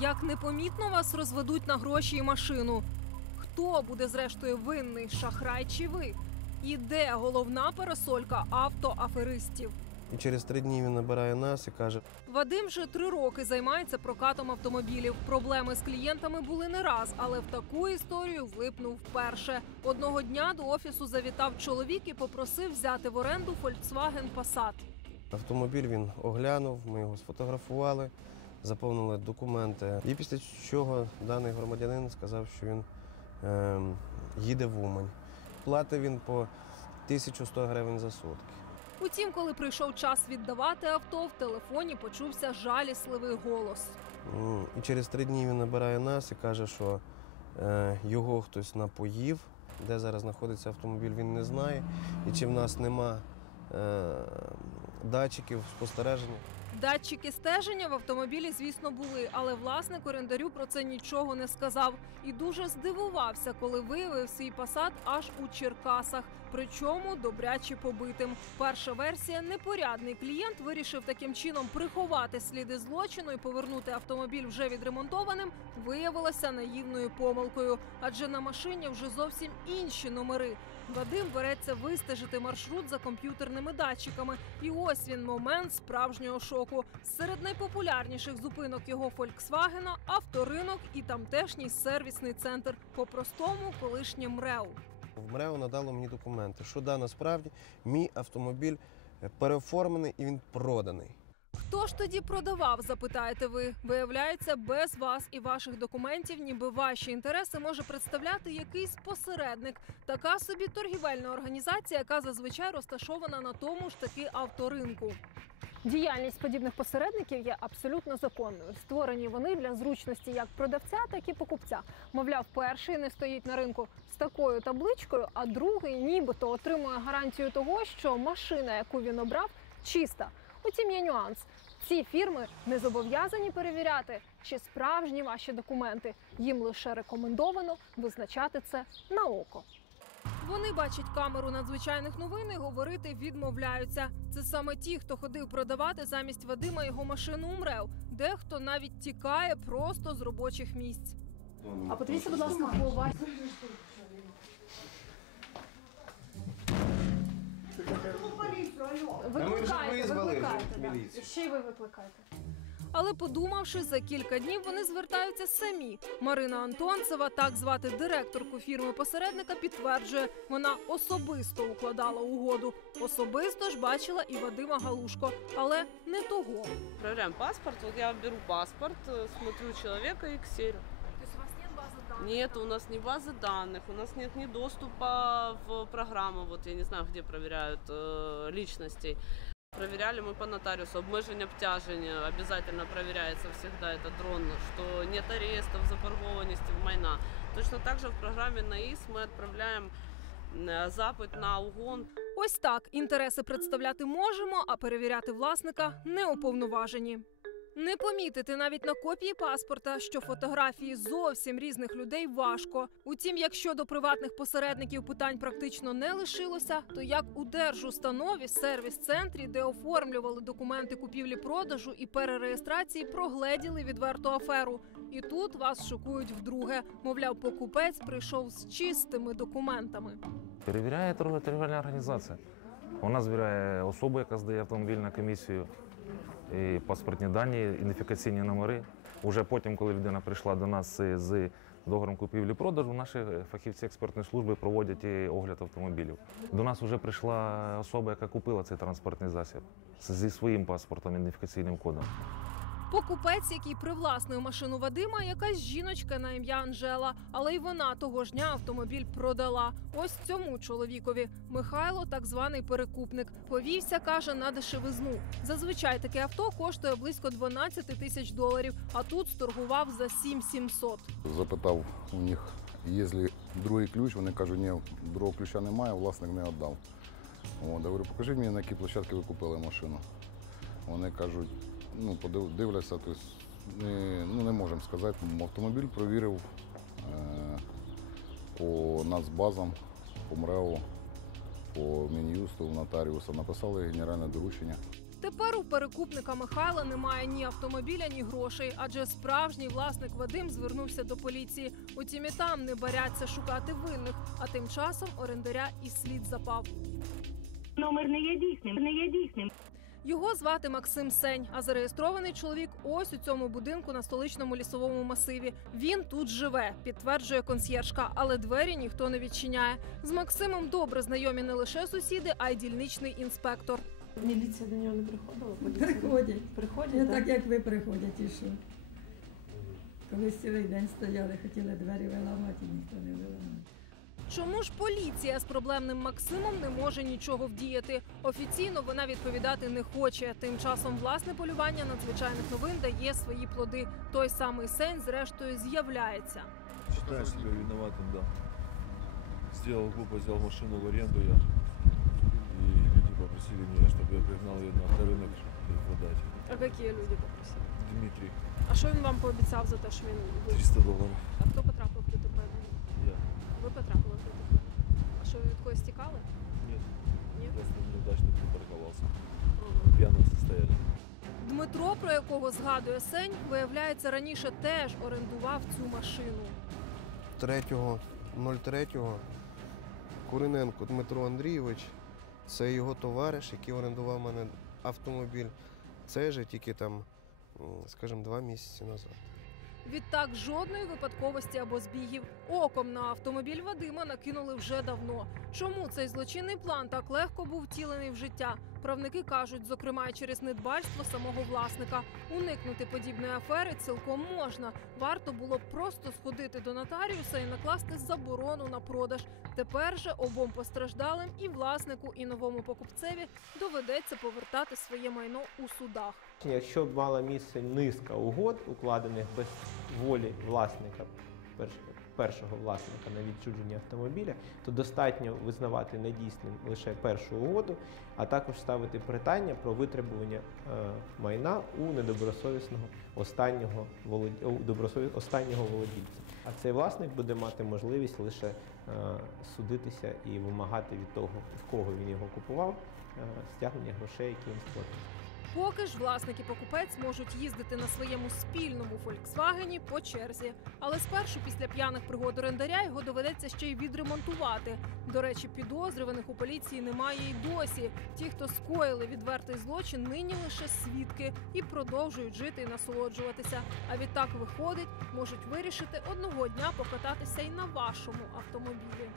Як непомітно вас розведуть на гроші і машину? Хто буде зрештою винний, шахрай чи ви? І де головна парасолька автоаферистів? І через три дні він набирає нас і каже: Вадим вже три роки займається прокатом автомобілів. Проблеми з клієнтами були не раз, але в таку історію влипнув вперше. Одного дня до офісу завітав чоловік і попросив взяти в оренду Volkswagen Passat. автомобіль він оглянув, ми його сфотографували, заповнили документи. І після чого даний громадянин сказав, що він ем, їде в Умань. Платить він по 1100 гривень за сутки. Утім, коли прийшов час віддавати авто, в телефоні почувся жалісливий голос. М, І через три дні він набирає нас і каже, що е, його хтось напоїв. Де зараз знаходиться автомобіль, він не знає. І чи в нас нема е, датчиків спостереження. Датчики стеження в автомобілі, звісно, були, але власник орендарю про це нічого не сказав і дуже здивувався, коли виявив свій посад аж у Черкасах, причому добряче побитим. Перша версія непорядний клієнт вирішив таким чином приховати сліди злочину і повернути автомобіль вже відремонтованим. Виявилася наївною помилкою, адже на машині вже зовсім інші номери. Вадим береться вистежити маршрут за комп'ютерними датчиками. І ось він момент справжнього шоку. Серед найпопулярніших зупинок його Фольксвагена авторинок і тамтешній сервісний центр, по-простому колишнє МРЕО. В МРЕО надало мені документи, що да, насправді мій автомобіль е, переоформлений і він проданий. Хто ж тоді продавав, запитаєте ви? Виявляється, без вас і ваших документів, ніби ваші інтереси може представляти якийсь посередник, така собі торгівельна організація, яка зазвичай розташована на тому ж таки авторинку. Діяльність подібних посередників є абсолютно законною. Створені вони для зручності як продавця, так і покупця. Мовляв, перший не стоїть на ринку з такою табличкою, а другий нібито отримує гарантію того, що машина, яку він обрав, чиста. Утім, є нюанс. Ці фірми не зобов'язані перевіряти, чи справжні ваші документи. Їм лише рекомендовано визначати це на око. Вони бачать камеру надзвичайних новин і говорити відмовляються. Це саме ті, хто ходив продавати замість Вадима його машину умрев. Дехто навіть тікає просто з робочих місць. А подивіться, будь ласка, по вас. Викликайте, викликайте. да. Ще й ви викликайте. Але подумавши, за кілька днів вони звертаються самі. Марина Антонцева, так звати директорку фірми посередника, підтверджує, вона особисто укладала угоду. Особисто ж бачила і Вадима Галушко, але не того. Проверяем паспорт. Вот я беру паспорт, э, смотрю человека и ксерю. Тобто у вас нет бази Нет, у нас ни базы данных, у нас нет ни доступа в программу. Вот я не знаю, где проверяют э, личностей. Проверяли мы по нотариусу. Обмеження обтяження обязательно проверяется всегда это дрон, что нет арестов, заборгованности майна. Точно так же в программе НАИС мы отправляем э, запит на угон Ось так інтереси представляти можемо, а перевіряти власника не уповноважені. Не помітити навіть на копії паспорта, що фотографії зовсім різних людей важко. Утім, якщо до приватних посередників питань практично не лишилося, то як у держустанові, сервіс-центрі, де оформлювали документи купівлі-продажу і перереєстрації, прогледіли відверту аферу. І тут вас шокують вдруге. Мовляв, покупець прийшов з чистими документами. Перевіряє торгова- організація. Вона збирає особу, яка здає автомобіль на комісію, і паспортні дані, ідентифікаційні номери. Уже потім, коли людина прийшла до нас з- договором купівлі-продажу, наші фахівці експертної служби проводять і огляд автомобілів. До нас вже прийшла особа, яка купила цей транспортний засіб зі своїм паспортом, ідентифікаційним кодом. Покупець, який привласнив машину Вадима, якась жіночка на ім'я Анжела, але й вона того ж дня автомобіль продала. Ось цьому чоловікові. Михайло, так званий перекупник, повівся, каже, на дешевизну. Зазвичай таке авто коштує близько 12 тисяч доларів, а тут сторгував за 7700. Запитав у них, є ли другий ключ. Вони кажуть, ні, другого ключа немає, власник не віддав. От, я говорю, покажіть мені, на якій площадці ви купили машину. Вони кажуть, ну, подив- дивляться, тобто, не, ну, не можемо сказати. Автомобіль провірив е, по нацбазам, по МРЕО, по Мін'юсту, нотаріуса. Написали генеральне доручення. Тепер у перекупника Михайла немає ні автомобіля, ні грошей, адже справжній власник Вадим звернувся до поліції. Утім, і там не баряться шукати винних. А тим часом орендаря і слід запав. Номер не є дійсним, не є дійсним. Його звати Максим Сень, а зареєстрований чоловік ось у цьому будинку на столичному лісовому масиві. Він тут живе, підтверджує консьєржка, але двері ніхто не відчиняє. З Максимом добре знайомі не лише сусіди, а й дільничний інспектор. Міліція до нього не приходила? Поліція? Приходять. Приходять, Не так? так, як ви приходять і що. Колись цілий день стояли, хотіли двері виламати, ніхто не виламав. Чому ж поліція з проблемним Максимом не може нічого вдіяти? Офіційно вона відповідати не хоче. Тим часом власне полювання надзвичайних новин дає свої плоди. Той самий сень, зрештою, з'являється. Считаю себя виноватым, да. Сделал глупость, взял машину в аренду я. И люди попросили меня, чтобы я пригнал ее на рынок и продать. А які люди попросили? Дмитрий, А що він вам пообіцяв за те, що він 300 долларов. А хто Що ви від когось тікали? Нет, Ні? просто неудачно припарковался. В пьяном состоянии. Дмитро, про якого згадує Сень, виявляється, раніше теж орендував цю машину. 3.03 Куриненко Дмитро Андрійович, це його товариш, який орендував мене автомобіль. Це же тільки там, скажімо, два місяці назад. Відтак жодної випадковості або збігів. Оком на автомобіль Вадима накинули вже давно. Чому цей злочинний план так легко був втілений в життя? Правники кажуть, зокрема, й через недбальство самого власника. Уникнути подібної афери цілком можна. Варто було б просто сходити до нотаріуса і накласти заборону на продаж. Тепер же обом постраждалим і власнику, і новому покупцеві доведеться повертати своє майно у судах. Якщо б мала місце низка угод, укладених без волі власника, перш- першого власника на відчуження автомобіля, то достатньо визнавати недійсним лише першу угоду, а також ставити питання про витребування е, майна у недобросовісного останнього волод... у добросові- останнього володільця. А цей власник буде мати можливість лише е, судитися і вимагати від того, в кого він його купував, е, стягнення грошей, які він сплатив. Поки ж власник і покупець можуть їздити на своєму спільному Фольксвагені по черзі. Але спершу, після п'яних пригод орендаря, його доведеться ще й відремонтувати. До речі, підозрюваних у поліції немає й досі. Ті, хто скоїли відвертий злочин, нині лише свідки і продовжують жити і насолоджуватися. А відтак виходить, можуть вирішити одного дня покататися й на вашому автомобілі.